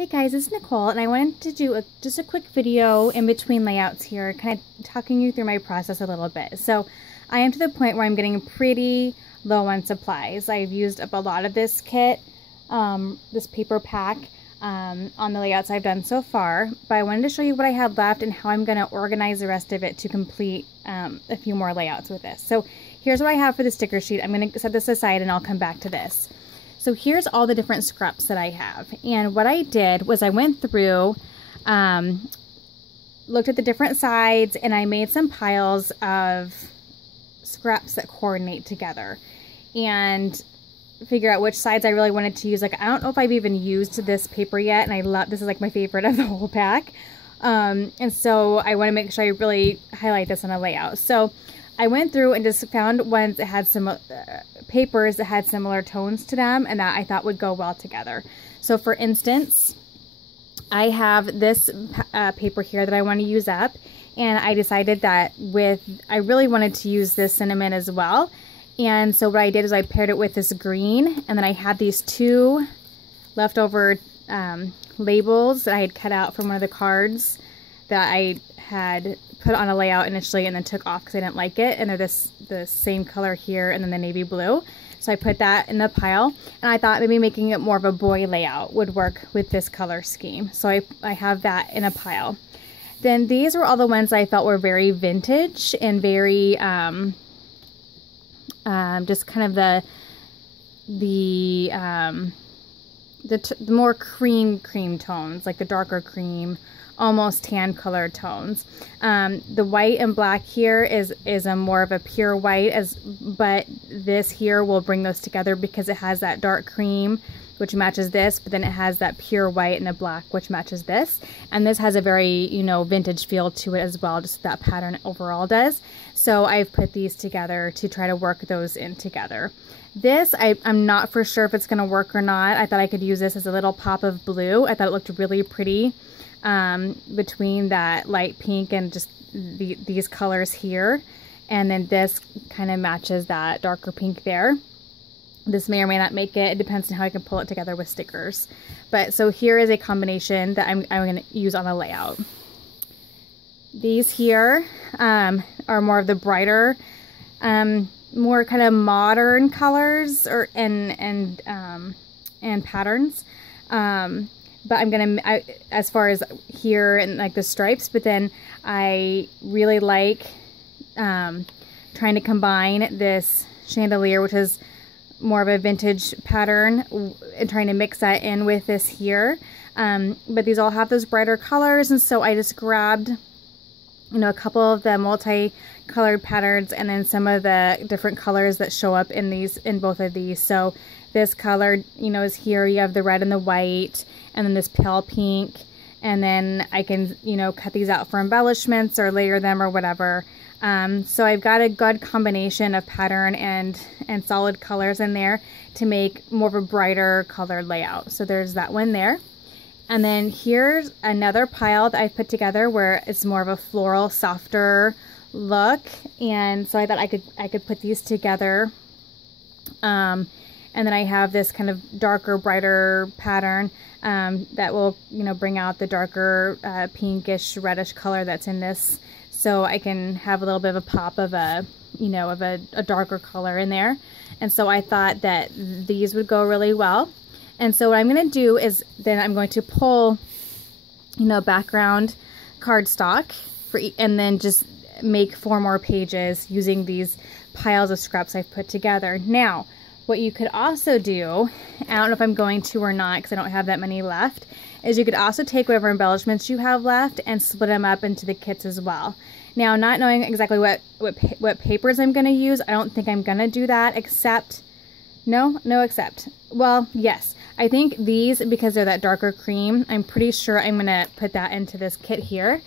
Hey guys, it's Nicole, and I wanted to do just a quick video in between layouts here, kind of talking you through my process a little bit. So I am to the point where I'm getting pretty low on supplies. I've used up a lot of this kit, this paper pack, on the layouts I've done so far, but I wanted to show you what I have left and how I'm going to organize the rest of it to complete a few more layouts with this. So here's what I have for the sticker sheet. I'm going to set this aside and I'll come back to this. So here's all the different scraps that I have. And what I did was I went through, looked at the different sides, and I made some piles of scraps that coordinate together and figure out which sides I really wanted to use. Like, I don't know if I've even used this paper yet, and I love, this is like my favorite of the whole pack. And so I want to make sure I really highlight this on a layout. So I went through and just found ones that had some papers that had similar tones to them and that I thought would go well together. So for instance, I have this paper here that I want to use up, and I decided that I really wanted to use this cinnamon as well. And so what I did is I paired it with this green, and then I had these two leftover labels that I had cut out from one of the cards that I had put on a layout initially and then took off because I didn't like it, and they're the same color here and then the navy blue. So I put that in the pile, and I thought maybe making it more of a boy layout would work with this color scheme. So I have that in a pile. Then these were all the ones I felt were very vintage and very just kind of the more cream tones, like the darker cream, almost tan colored tones. The white and black here is a more of a pure white, but this here will bring those together because it has that dark cream which matches this, but then it has that pure white and the black which matches this, and this has a very, vintage feel to it as well, just that pattern overall does. So I've put these together to try to work those in together. This, I'm not for sure if it's going to work or not. I thought I could use this as a little pop of blue. I thought it looked really pretty between that light pink and just these colors here, and then this kind of matches that darker pink there. This may or may not make it. It depends on how I can pull it together with stickers. But so here is a combination that I'm going to use on a layout. These here are more of the brighter, more kind of modern colors and patterns. But I'm gonna, as far as here and like the stripes, but then I really like trying to combine this chandelier, which is more of a vintage pattern, and trying to mix that in with this here. But these all have those brighter colors, and so I just grabbed, a couple of the multi-colored patterns and then some of the different colors that show up in both of these. So this color, is here. You have the red and the white, and then this pale pink, and then I can, cut these out for embellishments or layer them or whatever. So I've got a good combination of pattern and solid colors in there to make more of a brighter colored layout. So there's that one there. And then here's another pile that I've put together where it's more of a floral, softer look. And so I thought I could put these together. And then I have this kind of darker, brighter pattern that will, bring out the darker pinkish, reddish color that's in this. So I can have a little bit of a pop of a darker color in there. And so I thought that these would go really well. And so what I'm going to do is then I'm going to pull, background cardstock and then just make 4 more pages using these piles of scraps I've put together. Now, what you could also do, I don't know if I'm going to or not because I don't have that many left, is you could also take whatever embellishments you have left and split them up into the kits as well. Now, not knowing exactly what papers I'm going to use, I don't think I'm going to do that except, well, yes. I think these, because they're that darker cream, I'm pretty sure I'm going to put that into this kit here.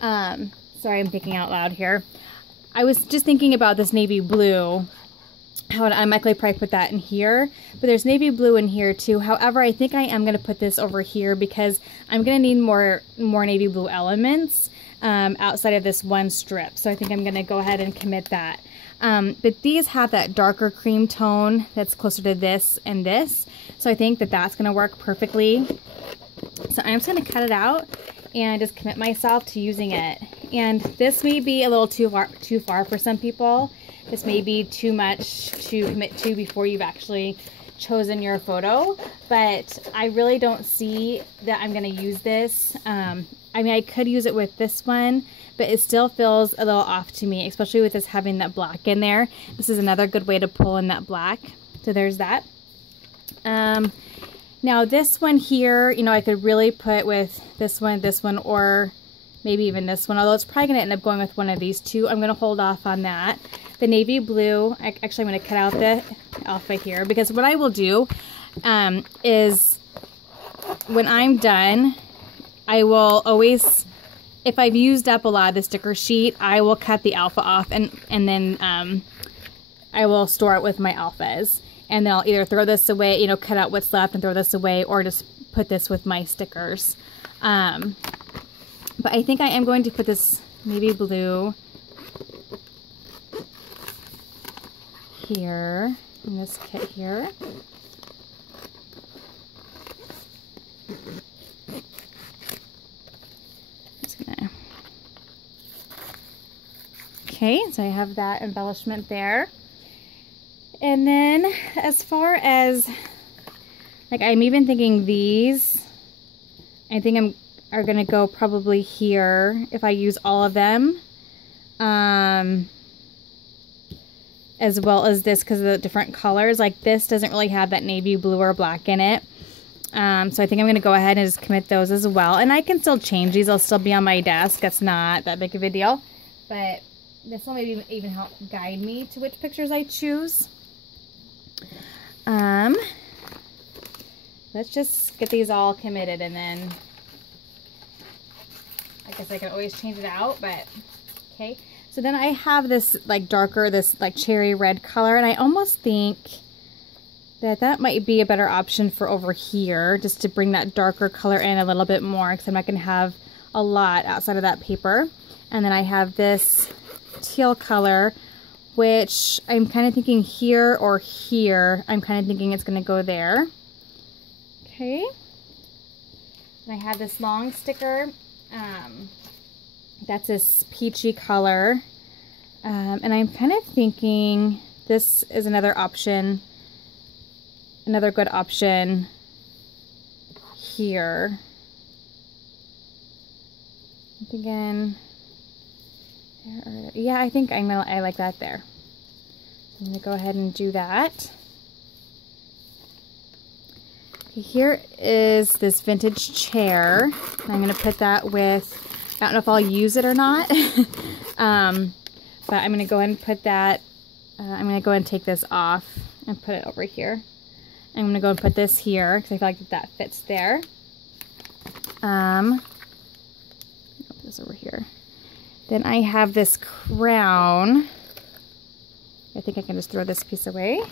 Sorry, I'm thinking out loud here. I was just thinking about this navy blue. I would automatically probably put that in here, but there's navy blue in here too. However, I think I am going to put this over here because I'm going to need more navy blue elements outside of this one strip. So I think I'm going to go ahead and commit that. But these have that darker cream tone that's closer to this and this. So I think that that's going to work perfectly. So I'm just going to cut it out and just commit myself to using it. And this may be a little too far for some people. This may be too much to commit to before you've actually chosen your photo, but I really don't see that I'm going to use this. I mean, I could use it with this one, but it still feels a little off to me, especially with this having that black in there. This is another good way to pull in that black. So there's that. Now this one here, you know, I could really put with this one, or maybe even this one, although it's probably going to end up going with one of these two. I'm going to hold off on that. The navy blue, actually I'm going to cut out the alpha here, because what I will do is when I'm done, I will always, if I've used up a lot of the sticker sheet, I will cut the alpha off and then I will store it with my alphas. And then I'll either throw this away, you know, cut out what's left and throw this away, or just put this with my stickers. But I think I am going to put this navy blue here in this kit here. Just gonna... Okay, so I have that embellishment there. And then as far as, like, I'm even thinking these, I think are going to go probably here if I use all of them. As well as this, because of the different colors. Like, this doesn't really have that navy blue or black in it. So I think I'm going to go ahead and just commit those as well. And I can still change these. They'll still be on my desk. That's not that big of a deal. But this will maybe even help guide me to which pictures I choose. Let's just get these all committed, and then I guess I can always change it out, but okay. So then I have this like darker, this like cherry red color, and I almost think that might be a better option for over here, just to bring that darker color in a little bit more, because I'm not going to have a lot outside of that paper. And then I have this teal color, which I'm kind of thinking here or here. I'm kind of thinking it's going to go there. Okay. And I have this long sticker. That's this peachy color. And I'm kind of thinking this is another option, another good option here. Again, yeah, I think I like that there. I'm gonna go ahead and do that. Okay, here is this vintage chair. I'm gonna put that with, I don't know if I'll use it or not, but I'm gonna go ahead and put that, I'm gonna go ahead and take this off and put it over here. I'm gonna go and put this here because I feel like that fits there. Put this over here. Then I have this crown. I think I can just throw this piece away.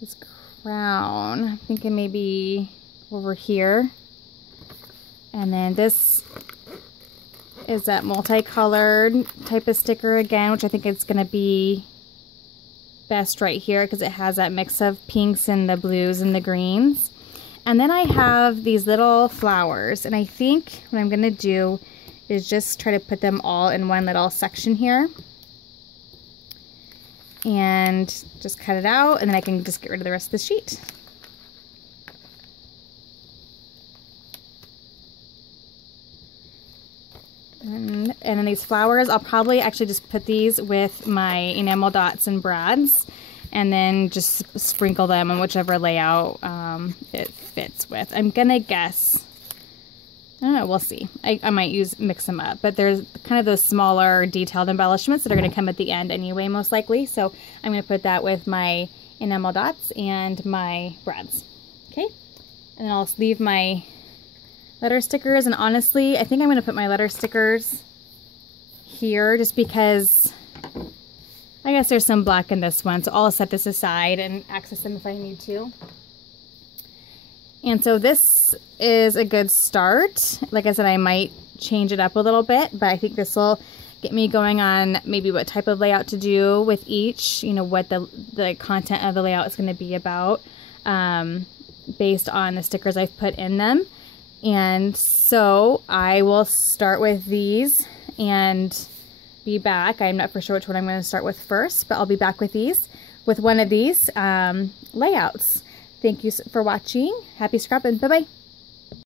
This crown, I'm thinking maybe over here. And then this is that multicolored type of sticker again, which I think it's going to be best right here because it has that mix of pinks and the blues and the greens. And then I have these little flowers, and I think what I'm going to do is just try to put them all in one little section here. And just cut it out, and then I can just get rid of the rest of the sheet. And then these flowers, I'll probably actually just put these with my enamel dots and brads, and then just sprinkle them on whichever layout it fits with. I'm gonna guess, I don't know, we'll see. I might mix them up, but there's kind of those smaller detailed embellishments that are gonna come at the end anyway, most likely. So I'm gonna put that with my enamel dots and my brads. Okay, and then I'll leave my letter stickers, and honestly, I think I'm gonna put my letter stickers here just because I guess there's some black in this one, so I'll set this aside and access them if I need to. And so this is a good start. Like I said, I might change it up a little bit, but I think this will get me going on maybe what type of layout to do with each, you know, what the content of the layout is going to be about, based on the stickers I've put in them. And so I will start with these and be back. I'm not for sure which one I'm going to start with first, but I'll be back with one of these layouts. Thank you for watching. Happy scrapping. Bye-bye.